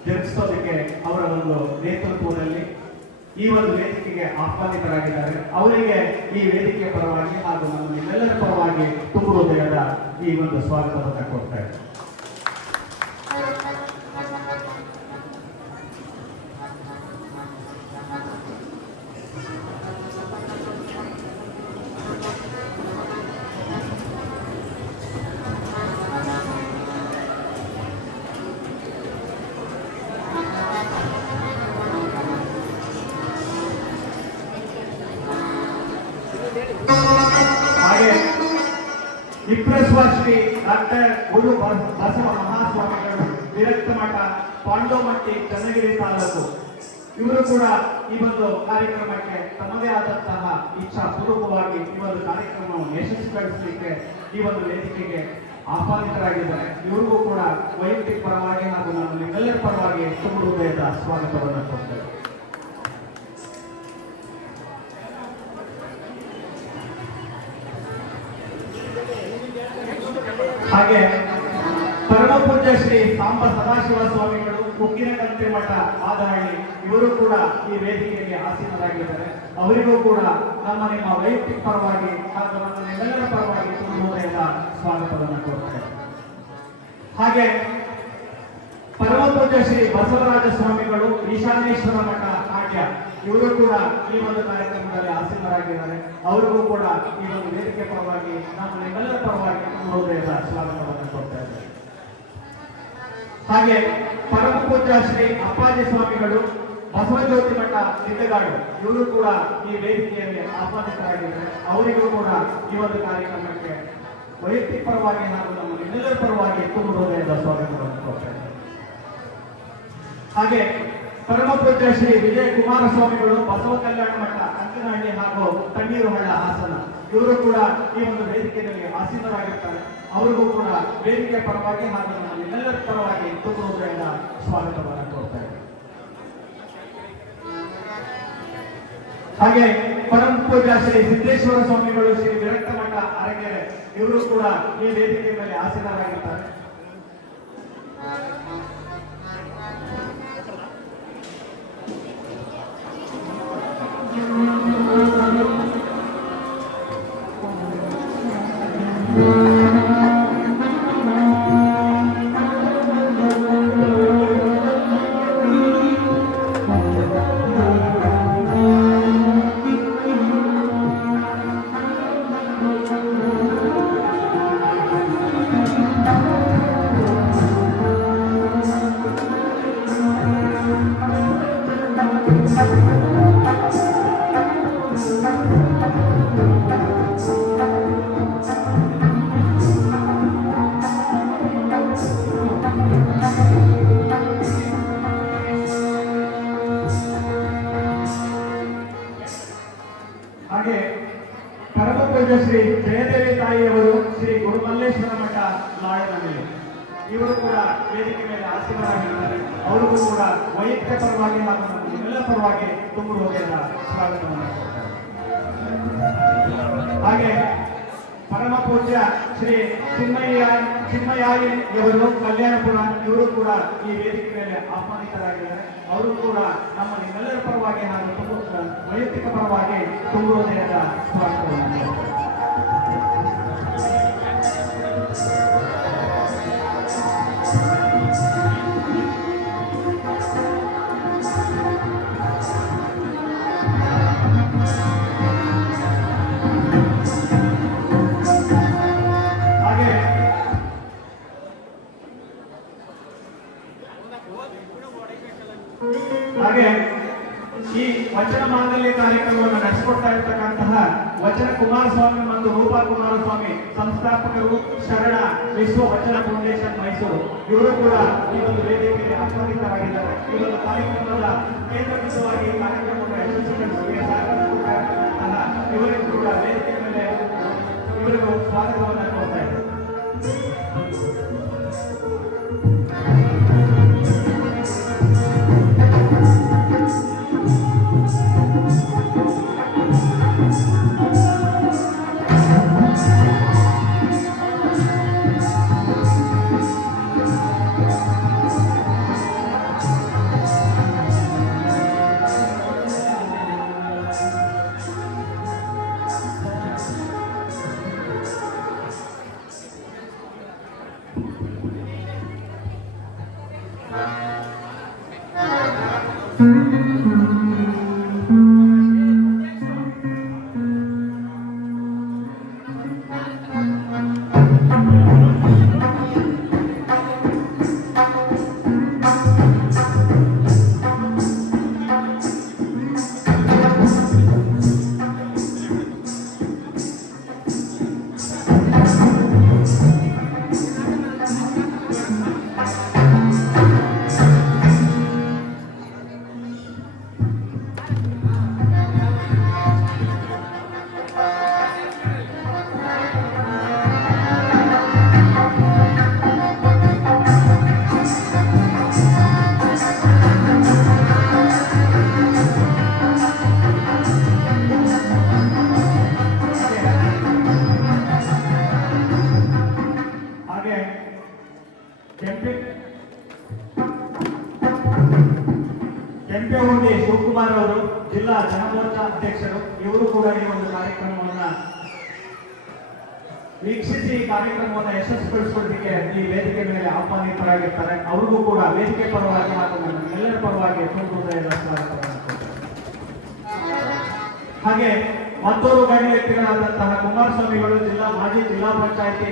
ಜರುಗಿಸೋದಕ್ಕೆ ಅವರ ಒಂದು ನೇತೃತ್ವದಲ್ಲಿ ಈ ಒಂದು ವೇದಿಕೆಗೆ ಆಹ್ವಾನಿತರಾಗಿದ್ದಾರೆ. ಅವರಿಗೆ ಈ ವೇದಿಕೆಯ ಪರವಾಗಿ ಹಾಗೂ ನಮ್ಮ ನಿಮ್ಮೆಲ್ಲರ ಪರವಾಗಿ ತುಂಬ ಹೃದಯದ ಈ ಒಂದು ಸ್ವಾಗತವನ್ನು ಕೊಡ್ತಾ ಇದ್ದಾರೆ. ಹಾಗೆ ವಿಪ್ರಸ್ವ ಶ್ರೀ ಡಾಕ್ಟರ್ ಗುರು ಬಸವ ಮಹಾಸ್ವಾಮಿಗಳು ವಿರಕ್ತ ಮಠ ಪಾಂಡೋಮಟ್ಟಿ ಚನ್ನಗಿರಿ ತಾಲೂಕು ಇವರು ಕೂಡ ಈ ಒಂದು ಕಾರ್ಯಕ್ರಮಕ್ಕೆ ತಮ್ಮದೇ ಆದಂತಹ ಇಚ್ಛಾ ಪೂರ್ವಕವಾಗಿ ಈ ಒಂದು ಕಾರ್ಯಕ್ರಮವನ್ನು ಯಶಸ್ವಿಗೊಳಿಸಲಿಕ್ಕೆ ಈ ಒಂದು ವೇದಿಕೆಗೆ ಆಹ್ವಾನಿತರಾಗಿದ್ದಾರೆ. ಇವರಿಗೂ ಕೂಡ ವೈಯಕ್ತಿಕ ಪರವಾಗಿ ಹಾಗೂ ನಮ್ಮ ನಿಮ್ಮೆಲ್ಲರ ಪರವಾಗಿ ತುಂಬ ಹೃದಯದ ಸ್ವಾಗತವನ್ನು ಕೊಡ್ತೇವೆ. ಹಾಗೆ ಪರಮ ಪೂಜ್ಯ ಶ್ರೀ ಸಾಂಬ ಸದಾಶಿವ ಸ್ವಾಮಿಗಳು ಉಕ್ಕಿನಕಂತೆ ಮಠ ಆದಹಳ್ಳಿ ಇವರು ಕೂಡ ಈ ವೇದಿಕೆಯಲ್ಲಿ ಆಸೀನರಾಗಿದ್ದಾರೆ. ಅವರಿಗೂ ಕೂಡ ನಿಮ್ಮ ವೈಯಕ್ತಿಕ ಪರವಾಗಿ ಹಾಗೂ ನಮ್ಮ ನಿಮ್ಮೆಲ್ಲರ ಪರವಾಗಿ ತುಂಬ ಹೃದಯದ ಸ್ವಾಗತವನ್ನು ಕೊಡ್ತೇವೆ. ಹಾಗೆ ಪರಮ ಪೂಜ್ಯ ಶ್ರೀ ಬಸವರಾಜ ಸ್ವಾಮಿಗಳು ಈಶಾನೇಶ್ವರ ಮಠ ನಾಟ್ಯ ಇವರು ಕೂಡ ಈ ಒಂದು ಕಾರ್ಯಕ್ರಮದಲ್ಲಿ ಆಸೀನರಾಗಿದ್ದಾರೆ. ಅವರಿಗೂ ಕೂಡ ಈ ಒಂದು ವೇದಿಕೆ ಪರವಾಗಿ ನಮ್ಮ ನಿಮ್ಮೆಲ್ಲರ ಪರವಾಗಿ ಹೃದಯದ ಸ್ವಾಗತವನ್ನು ಕೊಡ್ತಾ ಇದ್ದಾರೆ. ಹಾಗೆ ಪರಮ ಪೂಜ್ಯ ಶ್ರೀ ಅಪ್ಪಾಜಿ ಸ್ವಾಮಿಗಳು ಬಸವಜ್ಯೋತಿ ಮಠ ಸಿದ್ದಗಾಡು ಇವರು ಕೂಡ ಈ ವೇದಿಕೆಯಲ್ಲಿ ಆಹ್ವಾನಿತರಾಗಿದ್ದಾರೆ. ಅವರಿಗೂ ಕೂಡ ಈ ಒಂದು ಕಾರ್ಯಕ್ರಮಕ್ಕೆ ವೈಯಕ್ತಿಕ ಪರವಾಗಿ ಹಾಗೂ ನಮ್ಮ ನಿಮ್ಮೆಲ್ಲರ ಪರವಾಗಿ ತುಂಬ ಹೃದಯದ ಸ್ವಾಗತವನ್ನು ಕೊಡ್ತಾ ಇದ್ದಾರೆ. ಹಾಗೆ ಪರಮ ಪೂಜ್ಯ ಶ್ರೀ ವಿಜಯ ಕುಮಾರಸ್ವಾಮಿಗಳು ಬಸವ ಕಲ್ಯಾಣ ಮಠ ಅಂಕನಹಳ್ಳಿ ಹಾಗೂ ತಣ್ಣೀರು ಹಳ್ಳ ಹಾಸನ ಇವರು ಕೂಡ ಈ ಒಂದು ವೇದಿಕೆಯಲ್ಲಿ ಆಸೀನರಾಗಿರ್ತಾರೆ. ಅವರಿಗೂ ಕೂಡ ವೇದಿಕೆ ಪರವಾಗಿ ಹಾಗೂ ನಮ್ಮ ನಿಮ್ಮೆಲ್ಲರ ಪರವಾಗಿ ತುಂಬ ಹೃದಯದ ಸ್ವಾಗತವನ್ನು ಕೊಡ್ತಾ ಇದ್ದಾರೆ. ಹಾಗೆ ಪರಮ ಪೂಜ್ಯ ಶ್ರೀ ಸಿದ್ದೇಶ್ವರ ಸ್ವಾಮಿಗಳು, ಶ್ರೀ ವಿರಕ್ತ ಮಠ ಅರಕೆರೆ, ಇವರು ಕೂಡ ಈ ವೇದಿಕೆ ಮೇಲೆ ಆಸೀನರಾಗಿರ್ತಾರೆ. ಹಾಗೆ ಪರಮ ಪೂಜ್ಯ ಶ್ರೀ ಜಯದೇವಿ ತಾಯಿಯವರು, ಶ್ರೀ ಗುರುಮಲ್ಲೇಶ್ವರ ಮಠ ಲಾಳನಹಳ್ಳಿ, ಇವರು ಕೂಡ ವೇದಿಕೆ ಮೇಲೆ ಆಸೀನರಾಗಿದ್ದಾರೆ. ಅವರಿಗೂ ಕೂಡ ವೈಯಕ್ತಿಕ ಪರವಾಗಿ ಹಾಗೂ ನಿಮ್ಮೆಲ್ಲ ಪರವಾಗಿ ತುಂಬ ಹೃದಯದ ಸ್ವಾಗತವನ್ನು. ಹಾಗೆ ಪರಮ ಪೂಜ್ಯ ಶ್ರೀ ಚಿನ್ಮಯಾಯಿ ಇವರು ಕಲ್ಯಾಣಪುರ, ಇವರು ಕೂಡ ಈ ವೇದಿಕೆ ಮೇಲೆ ಆಹ್ವಾನಿತರಾಗಿದ್ದಾರೆ. ಅವರು ಕೂಡ ನಮ್ಮ ನಿಮ್ಮೆಲ್ಲರ ಪರವಾಗಿ ಹಾಗೂ ವೈಯಕ್ತಿಕ ಪರವಾಗಿ ತುಂಬ ಹೃದಯದ ಸ್ವಾಗತವನ್ನು. ಹಾಗೆ ಈ ವಚನ ಮಾಂಗಲ್ಯ ಕಾರ್ಯಕ್ರಮವನ್ನು ನಡೆಸಿಕೊಡ್ತಾ ಇರತಕ್ಕಂತಹ ವಚನ ಕುಮಾರಸ್ವಾಮಿ ಮತ್ತು ರೂಪಾ ಕುಮಾರಸ್ವಾಮಿ ಸಂಸ್ಥಾಪಕರು, ಶರಣ ವಿಶ್ವ ವಚನ ಫೌಂಡೇಶನ್ ಮೈಸೂರು, ಇವರು ಕೂಡ ಈ ಒಂದು ವೇದಿಕೆಗೆ ಆಹ್ವಾನಿತರಾಗಿದ್ದಾರೆ. ಈ ಒಂದು ಕಾರ್ಯಕ್ರಮದ ಕೇಂದ್ರ ಬಿಂದುವಾಗಿ ಕಾರ್ಯಕ್ರಮವನ್ನು ಯಶಸ್ವಿಗೊಳಿಸುವಿಕೆ ಸಹಕರಿಸಿದಂತಹ ಇವರಿಗೂ ಕೂಡ ವೇದಿಕೆ ಮೇಲೆ ಇವರಿಗೂ ಸ್ವಾಗತವನ್ನು ಕೋರ್ತಾ ಇದ್ದಾರೆ. ಕೆಂಪೇಗೌಡ ಶಿವಕುಮಾರ್ ಅವರು, ಜಿಲ್ಲಾ ಜನಮೋರ್ಚಾ ಅಧ್ಯಕ್ಷರು, ಇವರು ಕೂಡ ಈ ಒಂದು ಕಾರ್ಯಕ್ರಮವನ್ನ ವೀಕ್ಷಿಸಿ ಕಾರ್ಯಕ್ರಮವನ್ನು ಯಶಸ್ವಿಗೊಳಿಸುವುದಕ್ಕೆ ಈ ವೇದಿಕೆ ಮೇಲೆ ಆಹ್ವಾನಿತರಾಗಿರ್ತಾರೆ. ಅವ್ರಿಗೂ ಕೂಡ ವೇದಿಕೆ ಪರವಾಗಿ ಹಾಗೂ ಎಲ್ಲರ ಪರವಾಗಿ ತುಂಬ ಹೃದಯದ ಸ್ವಾಗತವನ್ನು. ಹಾಗೆ ಮತ್ತೋರ್ವ ಗಣ್ಯ ವ್ಯಕ್ತಿಗಳಾದಂತಹ ಕುಮಾರಸ್ವಾಮಿಗಳು, ಮಾಜಿ ಜಿಲ್ಲಾ ಪಂಚಾಯಿತಿ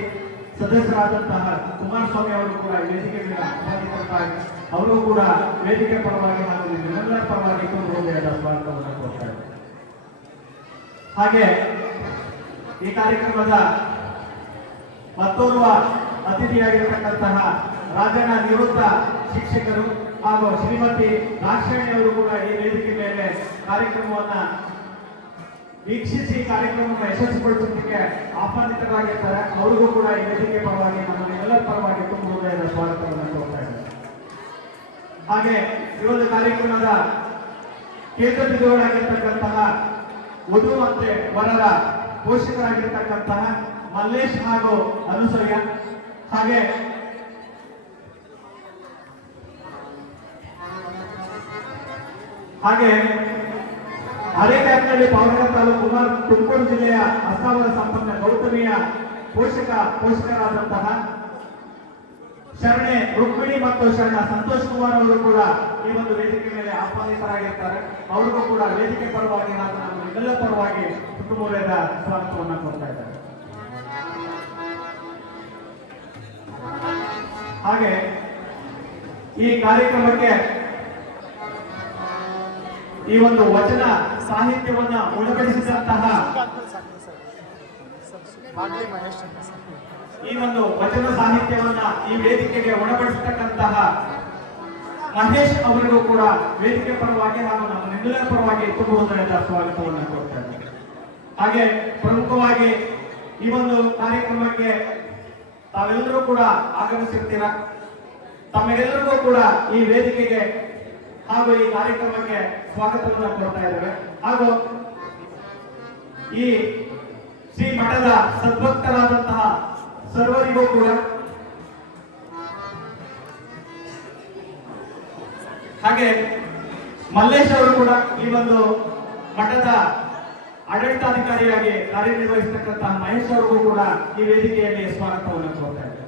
ಸದಸ್ಯರಾದಂತಹ ಕುಮಾರಸ್ವಾಮಿ ಅವರು ಕೂಡ ವೇದಿಕೆ ಮೇಲೆ ಆಹ್ವಾನಿತರಾಗಿ ಅವರು ಕೂಡ ವೇದಿಕೆ ಪರವಾಗಿ ಹಾಗೂ ನಿಮ್ಮೆಲ್ಲರ ಪರವಾಗಿ ತುಂಬ ಹೃದಯದ ಸ್ವಾಗತವನ್ನು ಕೋರ್ತಾರೆ. ಹಾಗೆ ಈ ಕಾರ್ಯಕ್ರಮದ ಮತ್ತೋರ್ವ ಅತಿಥಿಯಾಗಿರತಕ್ಕಂತಹ ರಾಜನ ನಿವೃತ್ತ ಶಿಕ್ಷಕರು ಹಾಗೂ ಶ್ರೀಮತಿ ದಾಕ್ಷಾಯಣಿ ಅವರು ಕೂಡ ಈ ವೇದಿಕೆ ಮೇಲೆ ಕಾರ್ಯಕ್ರಮವನ್ನ ವೀಕ್ಷಿಸಿ ಕಾರ್ಯಕ್ರಮವನ್ನು ಯಶಸ್ವಿಗೊಳಿಸುವುದಕ್ಕೆ ಆಹ್ವಾನಿತರಾಗಿರ್ತಾರೆ. ಅವರಿಗೂ ಕೂಡ ಈ ವೇದಿಕೆ ಪರವಾಗಿ ನಮ್ಮ ಎಲ್ಲರ ಪರವಾಗಿ ತುಂಬ ಹೃದಯದ ಸ್ವಾಗತವನ್ನು ಕೋರ್ತಾ ಇದ್ದಾರೆ. ಹಾಗೆ ಈ ಒಂದು ಕಾರ್ಯಕ್ರಮದ ಕೇಂದ್ರ ಬಿಂದುಗಳಾಗಿರ್ತಕ್ಕಂತಹ ವಧು ಮತ್ತೆ ವರರ ಪೋಷಕರಾಗಿರ್ತಕ್ಕಂತಹ ಮಲ್ಲೇಶ್ ಹಾಗೂ ಅನುಸೂಯ, ಹಾಗೆ ಅರೇಕ್ಯಾಪ್ನಲ್ಲಿ ಪಾವಗಡ ತಾಲೂಕು ತುಮಕೂರು ಜಿಲ್ಲೆಯ ಅಸಾವರ ಸಂಪನ್ನ ಗೌತಮಿಯ ಪೋಷಕರಾದಂತಹ ಶರಣೆ ರುಕ್ಮಿಣಿ ಮತ್ತು ಶರಣ ಸಂತೋಷ್ ಕುಮಾರ್ ಅವರು ಕೂಡ ಈ ಒಂದು ವೇದಿಕೆ ಮೇಲೆ ಆಹ್ವಾನಿತರಾಗಿರ್ತಾರೆ. ಅವರಿಗೂ ಕೂಡ ವೇದಿಕೆ ಪರವಾಗಿ ಹಾಗೂ ನಮ್ಮ ಎಲ್ಲ ಪರವಾಗಿ ಕುಟುಂಬದ ಸ್ವಾಗತವನ್ನು ಕೊಡ್ತಾ ಇದ್ದಾರೆ. ಹಾಗೆ ಈ ಕಾರ್ಯಕ್ರಮಕ್ಕೆ ಈ ಒಂದು ವಚನ ಸಾಹಿತ್ಯವನ್ನ ಉಣಬಡಿಸಿದಂತಹ ಈ ಒಂದು ವಚನ ಸಾಹಿತ್ಯವನ್ನ ಈ ವೇದಿಕೆಗೆ ಉಣಬಡಿಸತಕ್ಕಂತಹ ಮಹೇಶ್ ಅವರಿಗೂ ಕೂಡ ವೇದಿಕೆ ಪರವಾಗಿ ಹಾಗೂ ನಮ್ಮ ನಿಮ್ಮೆಲ್ಲರ ಪರವಾಗಿ ತುಂಬ ಹೃದಯದ ಸ್ವಾಗತವನ್ನು ಕೊಡ್ತಾ ಇದ್ದಾರೆ. ಹಾಗೆ ಪ್ರಮುಖವಾಗಿ ಈ ಒಂದು ಕಾರ್ಯಕ್ರಮಕ್ಕೆ ತಾವೆಲ್ಲರೂ ಕೂಡ ಆಗಮಿಸಿರ್ತೀರಾ. ತಮ್ಮೆಲ್ಲರಿಗೂ ಕೂಡ ಈ ವೇದಿಕೆಗೆ ಹಾಗೂ ಈ ಕಾರ್ಯಕ್ರಮಕ್ಕೆ ಸ್ವಾಗತವನ್ನು ಕೊಡ್ತಾ ಇದ್ದೇವೆ. ಹಾಗೂ ಈ ಶ್ರೀ ಮಠದ ಸದ್ಭಕ್ತರಾದಂತಹ ಸರ್ವರಿಗೂ ಕೂಡ, ಹಾಗೆ ಮಲ್ಲೇಶ್ ಅವರು ಕೂಡ ಈ ಒಂದು ಮಠದ ಆಡಳಿತಾಧಿಕಾರಿಯಾಗಿ ಕಾರ್ಯನಿರ್ವಹಿಸತಕ್ಕಂತಹ ಮಹೇಶ್ ಅವರಿಗೂ ಕೂಡ ಈ ವೇದಿಕೆಯಲ್ಲಿ ಸ್ವಾಗತವನ್ನು ಕೊಡ್ತಾ ಇದ್ದೇವೆ.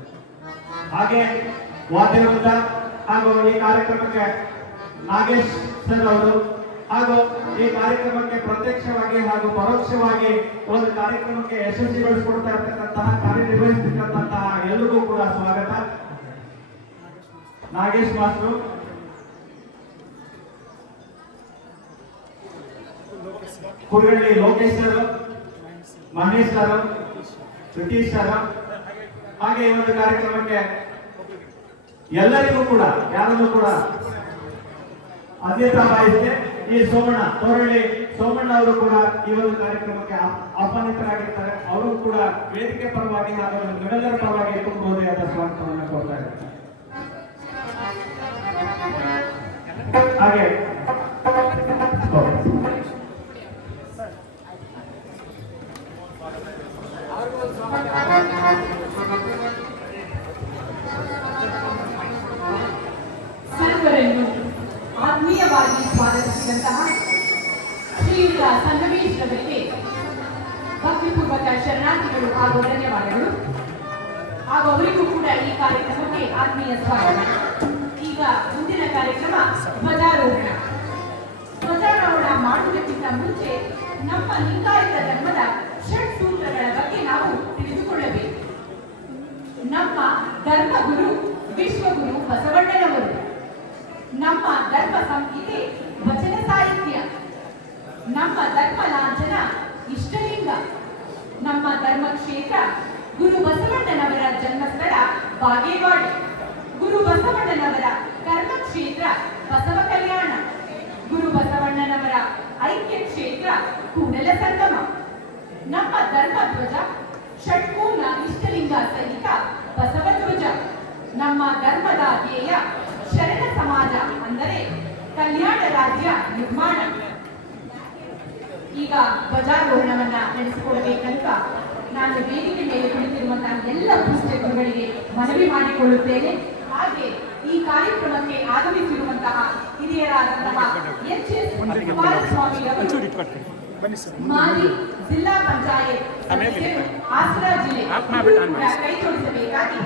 ಹಾಗೆ ವಾದ್ಯವೃಂದ ಹಾಗೂ ಈ ಕಾರ್ಯಕ್ರಮಕ್ಕೆ ನಾಗೇಶ್ ಸರ್ ಅವರು ಹಾಗೂ ಈ ಕಾರ್ಯಕ್ರಮಕ್ಕೆ ಪ್ರತ್ಯಕ್ಷವಾಗಿ ಹಾಗೂ ಪರೋಕ್ಷವಾಗಿ ಒಂದು ಕಾರ್ಯಕ್ರಮಕ್ಕೆ ಯಶಸ್ವಿಗೊಳಿಸಿಕೊಡ್ತಾ ಇರತಕ್ಕಂತಹ ಕಾರ್ಯನಿರ್ವಹಿಸತಕ್ಕಂತಹ ಎಲ್ಲರಿಗೂ ಕೂಡ ಸ್ವಾಗತ. Nagesh master, Kurugalli Lokesh sir, Mahesh sir, Satish sir, ಹಾಗೆ ಈ ಒಂದು ಕಾರ್ಯಕ್ರಮಕ್ಕೆ ಎಲ್ಲರಿಗೂ ಕೂಡ ಯಾರನ್ನು ಕೂಡ ಅಧ್ಯಕ್ಷ ವಹಿಸಿದೆ ಈ ತೋರಳ್ಳಿ ಸೋಮಣ್ಣ ಅವರು ಕೂಡ ಈ ಒಂದು ಕಾರ್ಯಕ್ರಮಕ್ಕೆ ಆಹ್ವಾನಿತರಾಗಿರ್ತಾರೆ. ಅವರು ಕೂಡ ವೇದಿಕೆ ಪರವಾಗಿ ಹಾಗೂ ನಿಮ್ಮೆಲ್ಲರ ಪರವಾಗಿ ತುಂಬ ಹೃದಯದ ಸ್ವಾಗತವನ್ನು ಕೊಡ್ತಾ ಇದ್ದಾರೆ. ಹಾಗೆ ಸರ್ವರನ್ನು ಆತ್ಮೀಯವಾಗಿ ಸ್ವಾಗತಿಸಿದಂತಹ ಶ್ರೀಯುತ ಸಂಗಮೇಶ್ ರವರಿಗೆ ಭಕ್ತಿಪೂರ್ವಕ ಶರಣಾರ್ಥಿಗಳು ಹಾಗೂ ಧನ್ಯವಾದಗಳು. ಹಾಗೂ ಅವರಿಗೂ ಕೂಡ ಈ ಕಾರ್ಯಕ್ರಮಕ್ಕೆ ಆತ್ಮೀಯ ಸ್ವಾಗತ. ಈಗ ಮುಂದಿನ ಕಾರ್ಯಕ್ರಮ ಧ್ವಜಾರೋಹಣ. ಧ್ವಜಾರೋಹಣ ಮಾಡುವುದಕ್ಕಿಂತ ಮುಂಚೆ ನಮ್ಮ ಲಿಂಗಾಯತ ಧರ್ಮದ ಷಟ್ ಸೂತ್ರಗಳ ಬಗ್ಗೆ ನಾವು ತಿಳಿದುಕೊಳ್ಳಬೇಕು. ನಮ್ಮ ಧರ್ಮಗುರು ವಿಶ್ವಗುರು ಬಸವಣ್ಣನವರು. ನಮ್ಮ ಧರ್ಮ ಸಂಹಿತೆ ವಚನ ಸಾಹಿತ್ಯ. ನಮ್ಮ ಧರ್ಮ ಲಾಂಛನ ಇಷ್ಟಲಿಂಗ. ನಮ್ಮ ಧರ್ಮ ಕ್ಷೇತ್ರ ಗುರು ಬಸವಣ್ಣನವರ ಜನ್ಮಸ್ಥಳ ಬಾಗೇವಾಡಿ. ಗುರು ಬಸವಣ್ಣನವರ ಕರ್ಮ ಕ್ಷೇತ್ರ ಬಸವ ಕಲ್ಯಾಣ. ಗುರು ಬಸವಣ್ಣನವರ ಐಕ್ಯ ಕ್ಷೇತ್ರ ಕೂಡಲ ಸಂಗಮ. ನಮ್ಮ ಧರ್ಮ ಧ್ವಜ ಷಟ್ಕೋನ ಇಷ್ಟಲಿಂಗ ಸಹಿತ ಬಸವ ಧ್ವಜ. ನಮ್ಮ ಧರ್ಮದ ಧ್ಯೇಯ ಶರಣ ಸಮಾಜ, ಅಂದರೆ ಕಲ್ಯಾಣ ರಾಜ್ಯ ನಿರ್ಮಾಣ. ಈಗ ಧ್ವಜಾರೋಹಣವನ್ನ ನಡೆಸಿಕೊಡಬೇಕಂತ ನಾನು ವೇದಿಕೆ ಮೇಲೆ ಕುಳಿತಿರುವಂತಹ ಎಲ್ಲ ಪೂಜ್ಯರುಗಳಿಗೆ ಮನವಿ ಮಾಡಿಕೊಳ್ಳುತ್ತೇನೆ. ಹಾಗೆ ಈ ಕಾರ್ಯಕ್ರಮಕ್ಕೆ ಆಗಮಿಸಿರುವಂತಹ ಹಿರಿಯರಾದಂತಹ ಎಚ್.ಎಸ್. ಕುಮಾರಸ್ವಾಮಿ ಅವರು, ಮಾಜಿ ಜಿಲ್ಲಾ ಪಂಚಾಯತ್ ಸದಸ್ಯರು, ಹಾಸನ ಜಿಲ್ಲೆ, ಕೈ ಜೋಡಿಸಬೇಕಾಗಿ